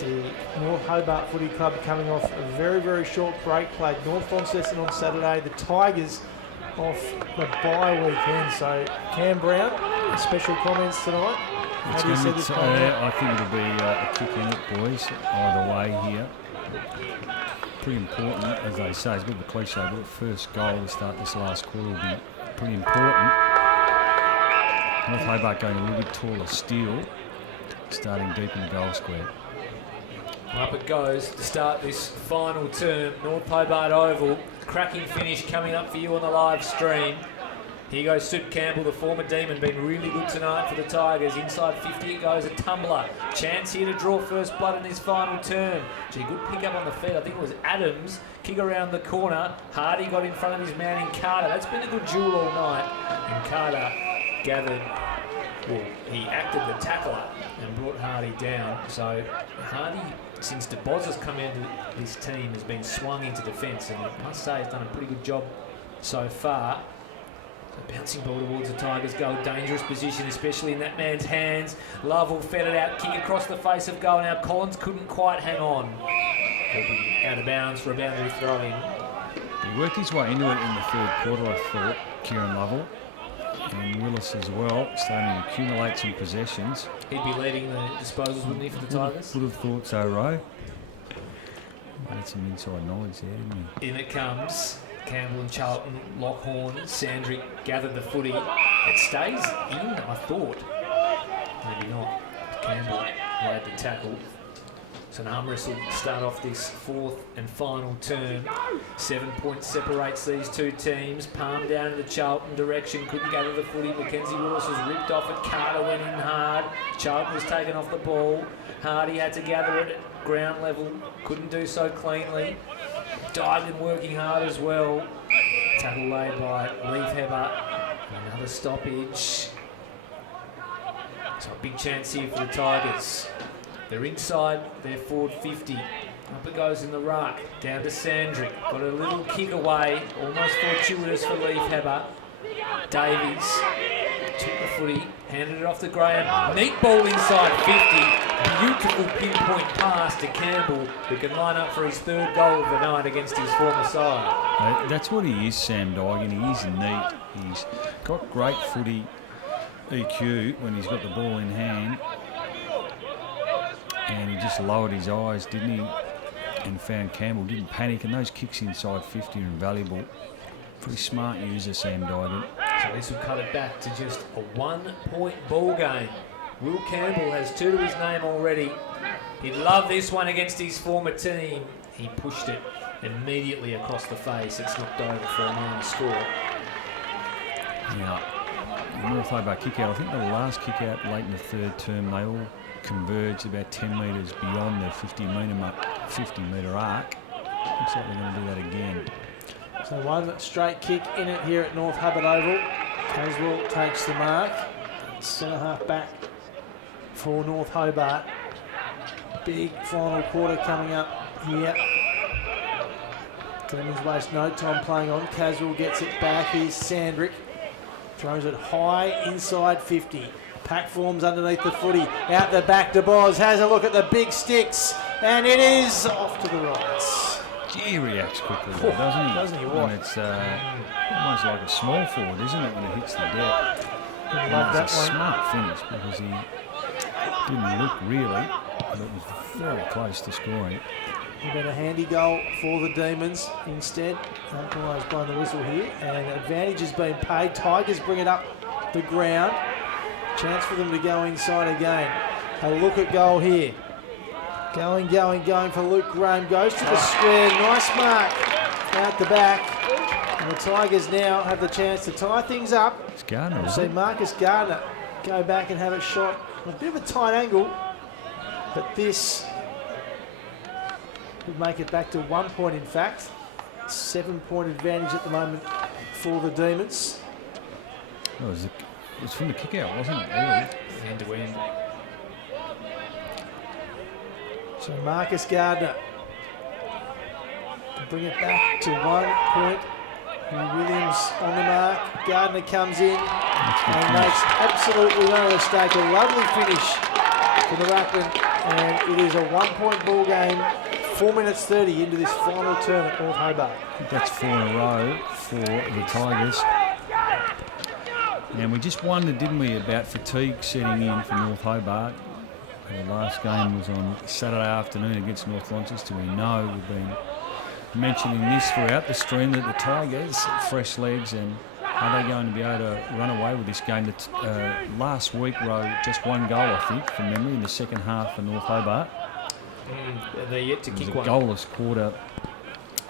The North Hobart Footy Club coming off a very, very short break. Played North Launceston on Saturday. The Tigers off the bye weekend. So Cam Brown, special comments tonight. How do you see this playing out? I think it'll be a kick in it, boys, either way here. Pretty important, as they say, it's a bit of a cliche, but the first goal to start this last quarter will be pretty important. North Hobart going a little bit taller still, starting deep in the goal square. Up it goes to start this final term. North Hobart Oval, cracking finish coming up for you on the live stream. Here goes Sue Campbell, the former Demon, been really good tonight for the Tigers. Inside 50 it goes, a tumbler. Chance here to draw first blood in this final term. Gee, good pick up on the feet. I think it was Adams. Kick around the corner. Hardy got in front of his man in Carter. That's been a good duel all night. And Carter gathered, well, he acted the tackler and brought Hardy down. So Hardy, since DeBoz has come into this team, has been swung into defence. And I must say he's done a pretty good job so far. The bouncing ball towards the Tigers goal, dangerous position, especially in that man's hands. Lovell fed it out, kick across the face of goal. Now Collins couldn't quite hang on. He'll be out of bounds for a boundary throw in. He worked his way into it in the third quarter, I thought, Kieran Lovell. And Willis as well, starting to accumulate some possessions. He'd be leading the disposals, wouldn't he, for the Tigers? Would have thought so, Ro. Had some inside knowledge there, didn't he? In it comes. Campbell and Charlton, Lockhorn, Sandrick gathered the footy. It stays in, I thought. Maybe not. Campbell laid the tackle. So an arm wrestle will start off this fourth and final term. 7 points separates these two teams. Palm down in the Charlton direction, couldn't gather the footy. Mackenzie Willis was ripped off it. Carter went in hard. Charlton was taken off the ball. Hardy had to gather it at ground level, couldn't do so cleanly. Dygan working hard as well. Tackle laid by Leafheber. Another stoppage. So a big chance here for the Tigers. They're inside their forward 50. Up it goes in the ruck. Down to Sandrick. Got a little kick away. Almost fortuitous for Leafheber. Davies took the footy. Handed it off to Graham. Neat ball inside 50. Beautiful pinpoint pass to Campbell, who can line up for his third goal of the night against his former side. That's what he is, Sam Dygan. He is neat. He's got great footy EQ when he's got the ball in hand. And he just lowered his eyes, didn't he? And found Campbell, didn't panic. And those kicks inside 50 are invaluable. Pretty smart user, Sam Dygan. So this will cut it back to just a 1 point ball game. Will Campbell has 2 to his name already. He'd love this one against his former team. He pushed it immediately across the face. It's knocked over for a minor score. Yeah. The North Hobart kick out. I think the last kick out late in the third term, they all converged about 10 metres beyond the 50 metre arc. Looks like they're going to do that again. So one straight kick in it here at North Hobart Oval. Caswell takes the mark. Centre half back for North Hobart. Big final quarter coming up here. Demons waste no time playing on. Caswell gets it back. Here's Sandrick. Throws it high inside 50. Pack forms underneath the footy. Out the back, DeBoz has a look at the big sticks. And it is off to the right. Gee, he reacts quickly, though, doesn't he? Doesn't he? And it's almost like a small forward, isn't it, when it hits the deck? Love that It's a one. smart finish because he didn't look really, but it was very close to scoring. We've got a handy goal for the Demons instead. Umpires blowing the whistle here, and advantage has been paid. Tigers bring it up the ground. Chance for them to go inside again. A look at goal here. Going for Luke Graham. Goes to the square. Nice mark out the back. And the Tigers now have the chance to tie things up. It's Gardner, We'll isn't see it? Marcus Gardner go back and have it shot. A bit of a tight angle, but this would make it back to 1 point in fact. 7 point advantage at the moment for the Demons. Oh, it was from the kick out, wasn't it? Really? End to end. So Marcus Gardner to bring it back to 1 point. Williams on the mark. Gardner comes in and makes absolutely no mistake. A lovely finish for the ruckman and it is a 1-point ball game. 4 minutes 30 into this final term at North Hobart. I think that's 4 in a row for the Tigers. And we just wondered, didn't we, about fatigue setting in for North Hobart. The last game was on Saturday afternoon against North Launceston. We know we've been mentioning this throughout the stream that the Tigers, fresh legs, and are they going to be able to run away with this game? Last week, just 1 goal, I think, from memory, in the second half for North Hobart. They're yet to kick one. It was a goalless quarter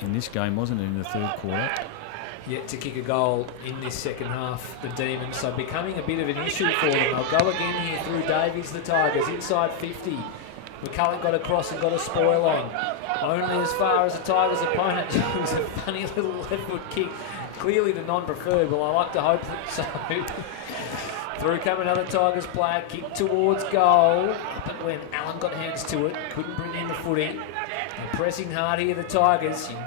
in this game, wasn't it, in the third quarter? Yet to kick a goal in this second half, the Demons. So becoming a bit of an issue for them. They'll go again here through Davies, the Tigers, inside 50. McCulloch got across and got a spoil on. Only as far as the Tigers' opponent. It was a funny little left-foot kick. Clearly the non-preferred, well, I like to hope that so. Through come another Tigers player, kick towards goal. But when Allen got hands to it, couldn't bring in the footy. And pressing hard here, the Tigers. You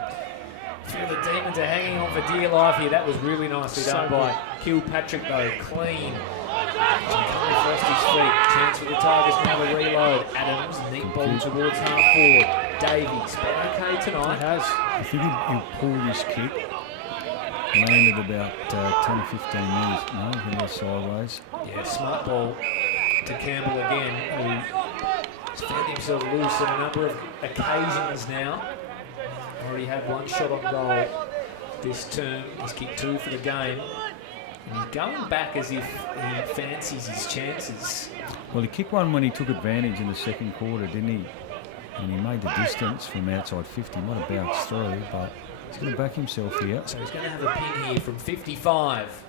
feel the Demons are hanging on for dear life here. That was really nicely done by Kilpatrick, though. Clean. First his feet. Chance for the Tigers now to reload. Adams, neat ball towards half forward. Davies, been okay tonight. I think he'll pull this kick. Landed about 10 or 15 metres. No, he went sideways. Yeah, smart ball to Campbell again, who's found himself loose on a number of occasions now. Already had 1 shot on goal this term. He's kicked 2 for the game. And he's going back as if he fancies his chances. Well, he kicked one when he took advantage in the second quarter, didn't he? And he made the distance from outside 50. Might have bounced through, but he's going to back himself here. So he's going to have a pin here from 55.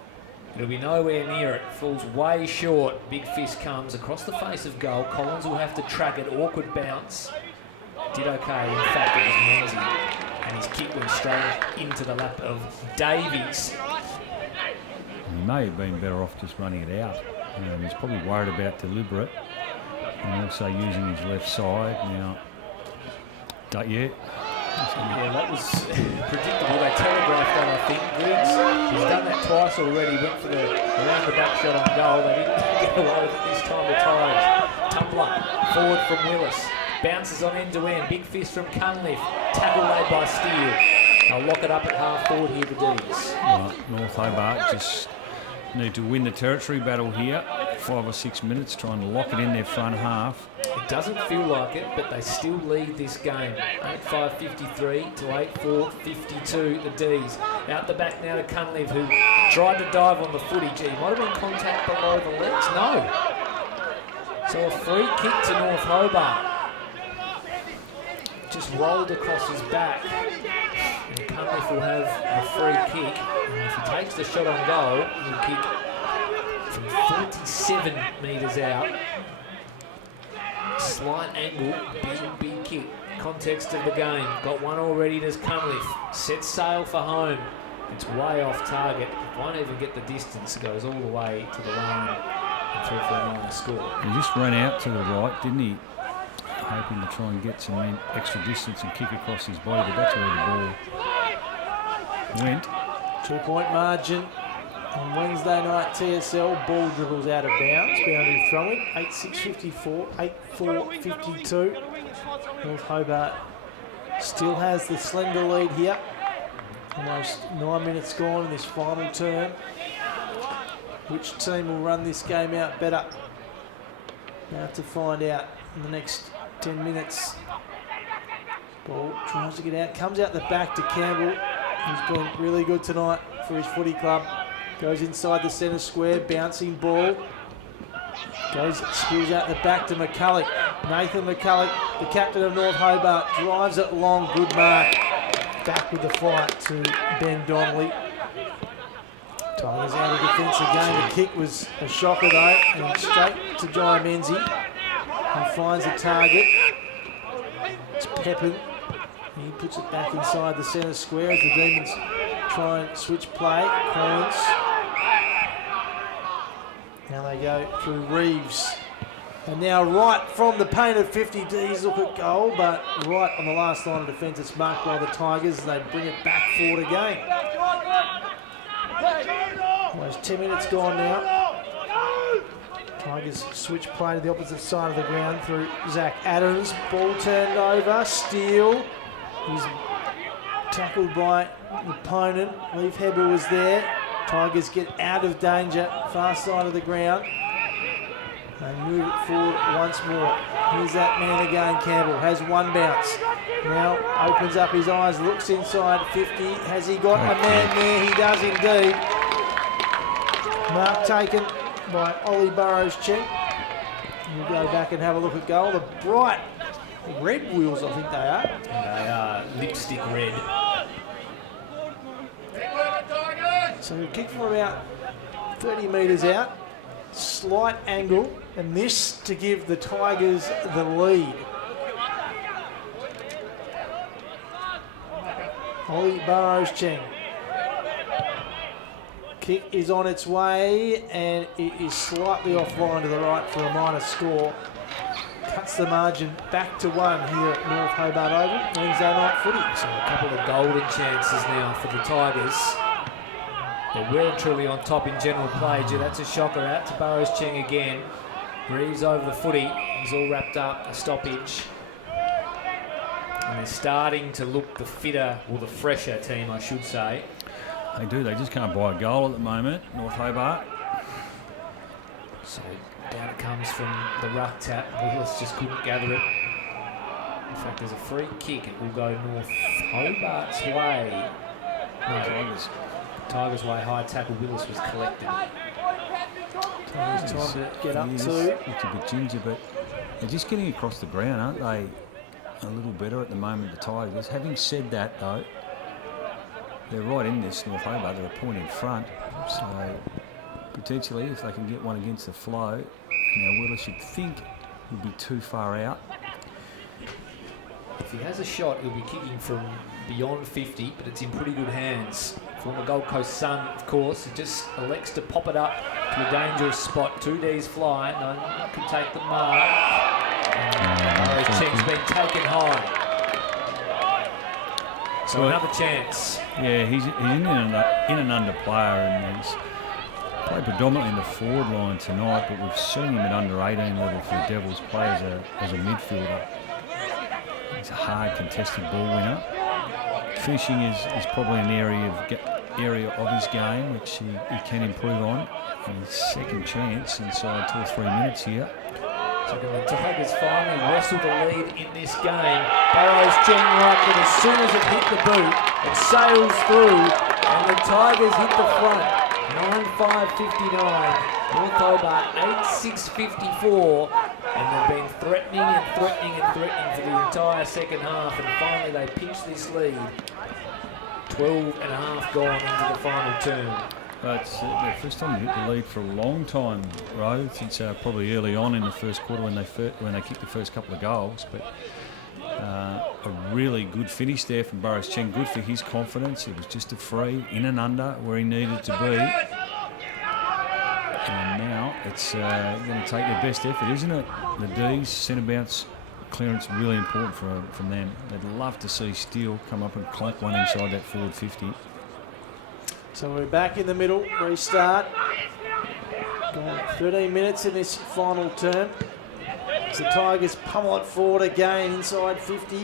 It'll be nowhere near it. Falls way short. Big fist comes across the face of goal. Collins will have to track it. Awkward bounce. Did okay. In fact, it was Menzies. And his kick went straight into the lap of Davies. He may have been better off just running it out. He's probably worried about deliberate and also using his left side. Now, yeah, that was predictable. They telegraphed that, I think. Griggs, he's done that twice already. Went for the around the back shot on goal. They didn't get away with it this time. The Tigers. Tumbler forward from Willis. Bounces on end to end. Big fist from Cunliffe. Tackle laid by Steele. They'll lock it up at half forward here, the D's. Right, North Hobart just need to win the territory battle here. 5 or 6 minutes trying to lock it in their front half. It doesn't feel like it, but they still lead this game. 8-5-53 to 8-4-52, the D's. Out the back now to Cunliffe, who tried to dive on the footy. Gee, might have been contact below the legs. No. So a free kick to North Hobart. Just rolled across his back. And Cunliffe will have a free kick. And if he takes the shot on goal, he'll kick from 47 metres out. Slight angle, big kick. Context of the game. Got one already, does Cunliffe. Sets sail for home. It's way off target. Won't even get the distance. It goes all the way to the line. And 3 for a 9 score. He just ran out to the right, didn't he? Hoping to try and get some extra distance and kick across his body, but that's where the ball went. 2-point margin on Wednesday night TSL. Ball dribbles out of bounds. Boundary throwing. 8-6-54, 8-4-52. North Hobart still has the slender lead here. Almost 9 minutes gone in this final term. Which team will run this game out better? Now to find out in the next 10 minutes. Ball tries to get out. Comes out the back to Campbell. He's been really good tonight for his footy club. Goes inside the centre square. Bouncing ball. Spills out the back to McCulloch. Nathan McCulloch, the captain of North Hobart, drives it long. Good mark. Back with the fight to Ben Donnelly. Tigers out of defence again. The kick was a shocker though. And straight to Jai Menzies. He finds a target. It's Pepin. He puts it back inside the centre square as the Demons try and switch play. Collins. Now they go through Reeves. And now right from the paint of 50, D's look at goal, but right on the last line of defence, it's marked by the Tigers. They bring it back forward again. Almost 10 minutes gone now. Tigers switch play to the opposite side of the ground through Zach Adams. Ball turned over. Steele. He's tackled by the opponent. Leaf Hebel was there. Tigers get out of danger. Far side of the ground. They move it forward once more. Here's that man again, Campbell. Has one bounce. Now opens up his eyes, looks inside 50. Has he got a man there? He does indeed. Mark taken by Ollie Burrows-Cheng. We'll go back and have a look at goal. The bright red wheels, I think they are. They are lipstick red. So we kick from about 30 metres out. Slight angle, and this to give the Tigers the lead. Ollie Burrows-Cheng. Kick is on its way, and it is slightly offline to the right for a minor score. Cuts the margin back to 1 here at North Hobart Oval. Wednesday night footy. So a couple of golden chances now for the Tigers. They're well and truly on top in general play. That's a shocker out to Burrows-Cheng again. Reeves over the footy. He's all wrapped up. A stoppage. And they're starting to look the fitter, or the fresher team, I should say. They do. They just can't buy a goal at the moment, North Hobart. So down it comes from the ruck tap. Willis just couldn't gather it. In fact, there's a free kick. It will go North Hobart's way. No, Tigers' way. High tackle. Willis was collected. Tigers time to get up to. It's a bit ginger, but they're just getting across the ground, aren't they? A little better at the moment, the Tigers. Having said that, though, they're right in this, North Hobart. They're a point in front. So potentially, if they can get one against the flow, now Willis, you'd think, would be too far out. If he has a shot, he'll be kicking from beyond 50, but it's in pretty good hands. Former Gold Coast Sun, of course, he just elects to pop it up to a dangerous spot. 2Ds fly, none can take the mark. Burrows-Cheng's been taken high. So another chance. Yeah, he's in and under player, and he's played predominantly in the forward line tonight, but we've seen him at under 18 level for the Devils play as a midfielder. He's a hard contested ball winner. Finishing is probably an area of his game which he can improve on. And his second chance inside 2 or 3 minutes here. So the Tigers finally wrestle the lead in this game. Burrows-Cheng right, but as soon as it hit the boot, it sails through, and the Tigers hit the front. 9-5-59. North Hobart 8-6-54. And they've been threatening and threatening and threatening for the entire second half, and finally they pinch this lead. 12 and a half gone into the final term. It's the first time they hit the lead for a long time, Ro, since probably early on in the first quarter when they kicked the first couple of goals. But a really good finish there from Burrows-Cheng. Good for his confidence. It was just a free in and under where he needed to be. And now it's going to take their best effort, isn't it? The D's, centre bounce clearance, really important from them. They'd love to see Steele come up and clank one inside that forward 50. So we're back in the middle, restart. Gone 13 minutes in this final term. So the Tigers pummel it forward again inside 50.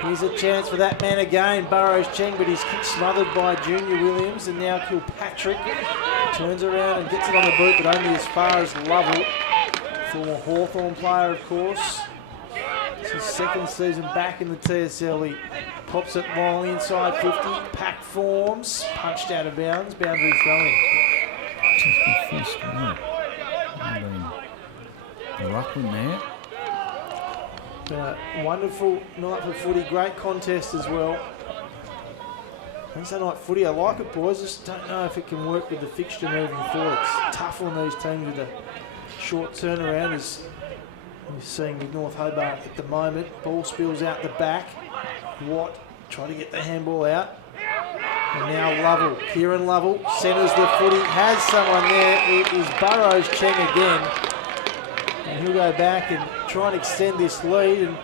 Here's a chance for that man again, Burrows-Cheng, but he's kick smothered by Junior Williams, and now Kilpatrick turns around and gets it on the boot, but only as far as Lovell. Former Hawthorn player, of course. It's his second season back in the TSL. He pops it long inside 50. Pack forms. Punched out of bounds. Boundary throwing. Just good fish, a ruckman there. Wonderful night for footy. Great contest as well. Wednesday night footy, I like it, boys. Just don't know if it can work with the fixture moving forward. It's tough on these teams with a short turnaround, as we're seeing with North Hobart at the moment. Ball spills out the back. Watt trying to get the handball out. And now Lovell, Kieran Lovell, centres the footy, has someone there. It is Burrows-Cheng again. And he'll go back and try and extend this lead, and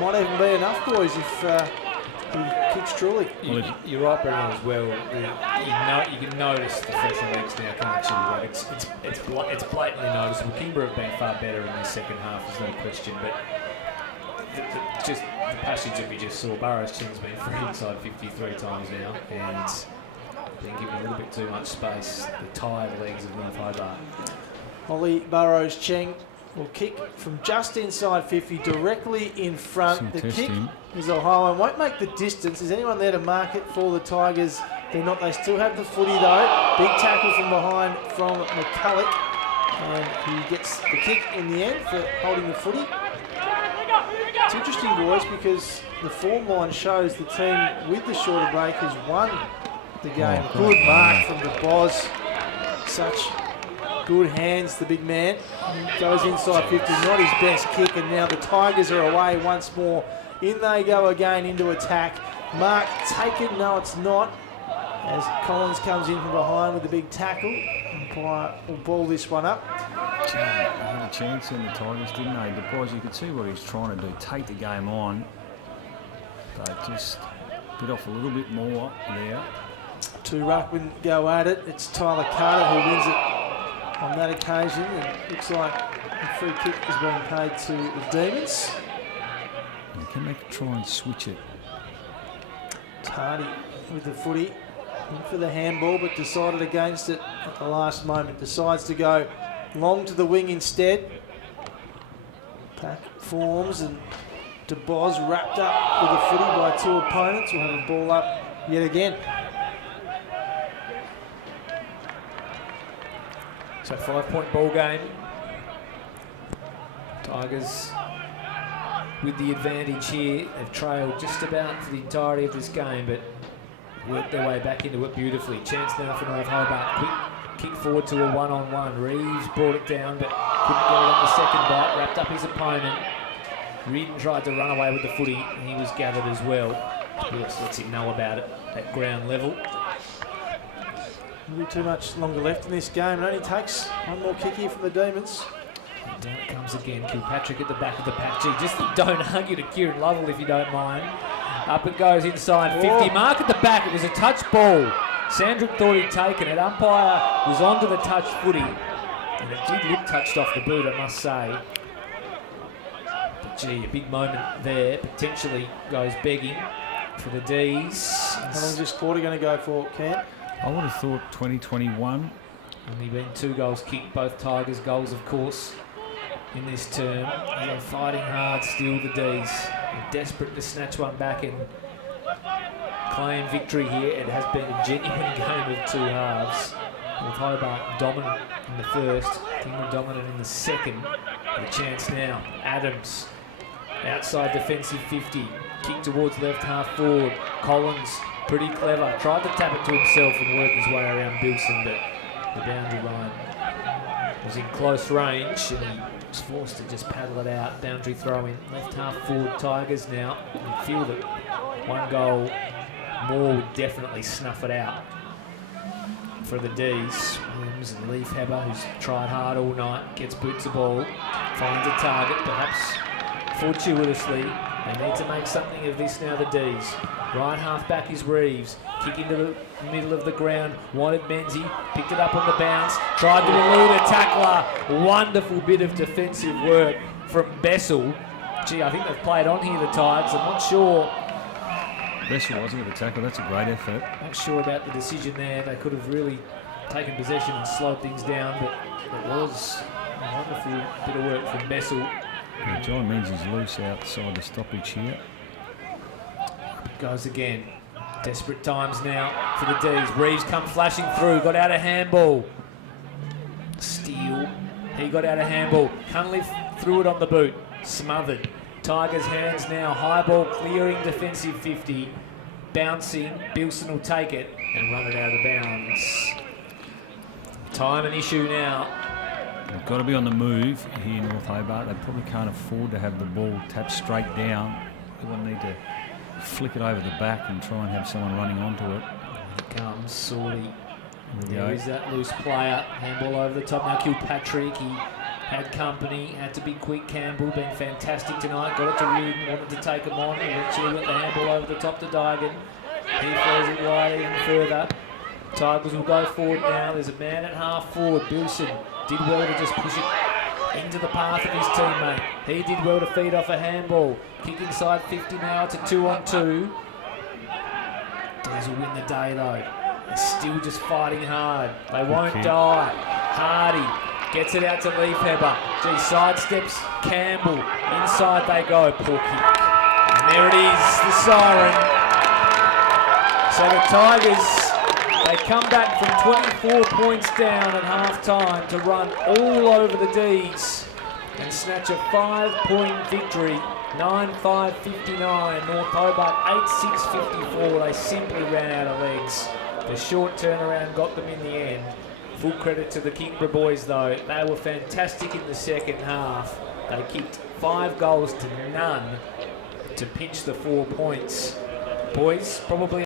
might even be enough, boys, if he kicks truly. You're right, Brendan, as well. You can notice the fresher legs now, can't you? Like it's blatantly noticeable. Kingborough have been far better in the second half, there's no question. But just the passage that we just saw, Burrows' chin's been free inside 53 times now, and been given a little bit too much space. The tired legs of North Hobart. Ollie Burrows Cheng will kick from just inside 50, directly in front. The kick is a high one. Won't make the distance. Is anyone there to mark it for the Tigers? They're not. They still have the footy though. Big tackle from behind from McCulloch. And he gets the kick in the end for holding the footy. It's interesting, boys, because the form line shows the team with the shorter break has won the game. Good mark from the Boz. Such good hands, the big man. He goes inside 50, not his best kick, and now the Tigers are away once more. In they go again into attack. Mark taken, no it's not, as Collins comes in from behind with the big tackle. Umpire will ball this one up. They had a chance in the Tigers, didn't they? The boys, you could see what he was trying to do, take the game on. They just bit off a little bit more there. Two ruckmen go at it. It's Tyler Carter who wins it on that occasion. And it looks like a free kick is being paid to the Demons. And can they try and switch it? Tardy with the footy. In for the handball, but decided against it at the last moment. Decides to go long to the wing instead. Pack forms and DeBoz wrapped up with the footy by two opponents. We'll have a ball up yet again. So 5-point ball game. Tigers with the advantage here. They've trailed just about for the entirety of this game, but worked their way back into it beautifully. Chance now for North Hobart. Quick kick forward to a one-on-one. Reeves brought it down, but couldn't get it on the second bite. Wrapped up his opponent. Reardon tried to run away with the footy, and he was gathered as well. Willis lets him know about it at ground level. Won't be too much longer left in this game. It only takes one more kick here from the Demons. And down it comes again. Kilpatrick at the back of the pack. Gee, just don't argue to Kieran Lovell if you don't mind. Up it goes inside 50. Mark at the back. It was a touch ball. Sandrick thought he'd taken it. Umpire was onto the touch footy. And it did look touched off the boot, I must say. But gee, a big moment there. Potentially goes begging for the D's. How long is this quarter going to go for, Cam? I would have thought 2021. Only been 2 goals kicked. Both Tigers goals, of course, in this term. They're fighting hard still, the D's. They're desperate to snatch one back and claim victory here. It has been a genuine game of 2 halves. With Hobart dominant in the first, Kingborough dominant in the second. The chance now. Adams, outside defensive 50. Kick towards left half forward. Collins, pretty clever. Tried to tap it to himself and work his way around Bilson, but the boundary line was in close range and he was forced to just paddle it out. Boundary throw in. Left half forward Tigers now. You feel that 1 goal more would definitely snuff it out for the D's. Williams and Leafheber, who's tried hard all night, gets boots the ball, finds a target, perhaps fortuitously. They need to make something of this now, the D's. Right half back is Reeves. Kick into the middle of the ground. Wanted Menzie. Picked it up on the bounce. Tried to elude a tackler. Wonderful bit of defensive work from Bessel. Gee, I think they've played on here, the Tigers. I'm not sure. Bessel wasn't with the tackle. That's a great effort. Not sure about the decision there. They could have really taken possession and slowed things down, but it was a wonderful bit of work from Bessel. Yeah, John Mencey's loose outside the stoppage here. Goes again. Desperate times now for the D's. Reeves come flashing through. Got out of handball. Steele. He got out of handball. Cunliffe threw it on the boot. Smothered. Tigers' hands now. High ball clearing defensive 50. Bouncing. Bilson will take it and run it out of bounds. Time an issue now. They've got to be on the move here in North Hobart. They probably can't afford to have the ball tapped straight down. They will need to flick it over the back and try and have someone running onto it. Here comes Sorty. There we There go. is that loose player. Handball over the top now. Kilpatrick. He had company, had to be quick. Campbell been fantastic tonight. Got it to Reardon, wanted to take him on. Eventually got the handball over the top to Digan. He throws it wide even further. Tigers will go forward now. There's a man at half forward. Bilson did well to just push it into the path of his teammate. He did well to feed off a handball. Kick inside 50 now to 2-on-2. D's will win the day though. They're still just fighting hard. They won't die. Hardy gets it out to Leafheber. Gee, sidesteps Campbell. Inside they go. Poor kick. And there it is, the siren. So the Tigers, they come back from 24 points down at half-time to run all over the D's and snatch a 5-point victory. 9-5-59. North Hobart 8-6-54. They simply ran out of legs. The short turnaround got them in the end. Full credit to the Kingborough boys though. They were fantastic in the second half. They kicked 5 goals to none to pinch the 4 points. Boys, probably